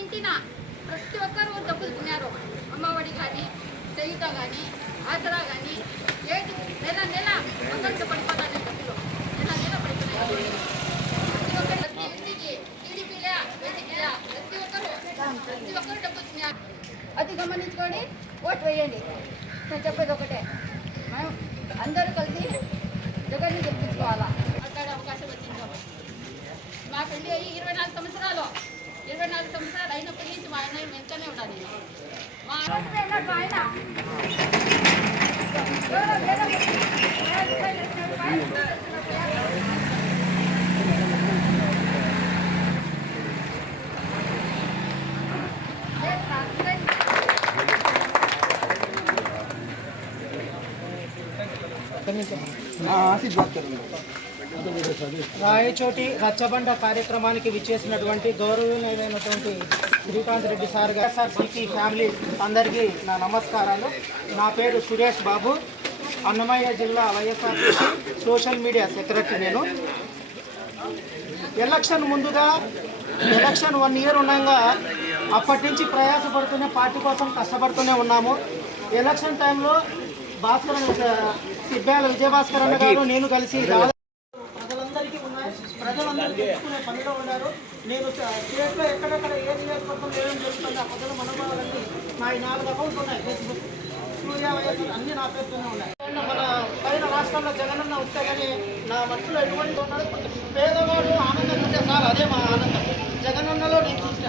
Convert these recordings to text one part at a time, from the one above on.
ఇంటిన ప్రతి ఒక్కరు డబ్బులు తిన్నారు అమ్మఒడి కానీ చెయ్యత కానీ ఆసరా కానీ ఏది నెల నెల అందరికీ పడిపోతాను డబ్బులు నెల నెల పడిపోతాయి. ప్రతి ఒక్కరు ఇంటికి టీడీపీలే వైసీపీలే ప్రతి ఒక్కరు ప్రతి ఒక్కరు డబ్బులు తిన్నారు అది గమనించుకొని ఓటు వేయండి. నేను చెప్పేది ఒకటే. మనం అందరూ కలిసి జగన్ని చెప్పించుకోవాలా అక్కడ అవకాశం వచ్చింది మా పెళ్ళి అయ్యి ఇరవై నాలుగు సంవత్సరాలు. ఇరవై నాలుగు సంవత్సరాలు అయినప్పటి నుంచి మా ఆయన వెంటనే ఉండాలి. మా ఆయన రాయచోటి రచ్చబండ కార్యక్రమానికి విచ్చేసినటువంటి గౌరవనీయమైనటువంటి శ్రీకాంత్ రెడ్డి సార్ గారు సార్ సిపి ఫ్యామిలీ అందరికీ నా నమస్కారాలు. నా పేరు సురేష్ బాబు. అన్నమయ్య జిల్లా వైఎస్ఆర్ సోషల్ మీడియా సెక్రటరీ నేను. ఎలక్షన్ ముందుగా ఎలక్షన్ వన్ ఇయర్ ఉండగా అప్పటి నుంచి ప్రయాసపడుతూనే పార్టీ కోసం కష్టపడుతూనే ఉన్నాము. ఎలక్షన్ టైంలో భాస్కర్ సిబ్బాల విజయభాస్కర్ అన్న గారు నేను కలిసి ప్రజలందరికీ ఉన్నాయి. ప్రజలందరూ తెలుసుకునే పనిలో ఉన్నారు. నేను స్టేట్లో ఎక్కడెక్కడ ఏ నియోజకవర్గం లేడం జరుగుతుంది ఆ ప్రజల మనోభావాలన్నీ నా ఈ నాలుగు అకౌంట్స్ ఉన్నాయి. ఫేస్బుక్ సూర్య అన్ని నా పేరుతోనే ఉన్నాయి. మన పైన రాష్ట్రంలో జగనన్న వస్తే కానీ నా మనసులో ఎటువంటి ఉన్నాడు పేదవాడు ఆనందం ఉంటే సార్ అదే మా ఆనందం. జగనన్నలో నేను చూసిన.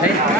Hey.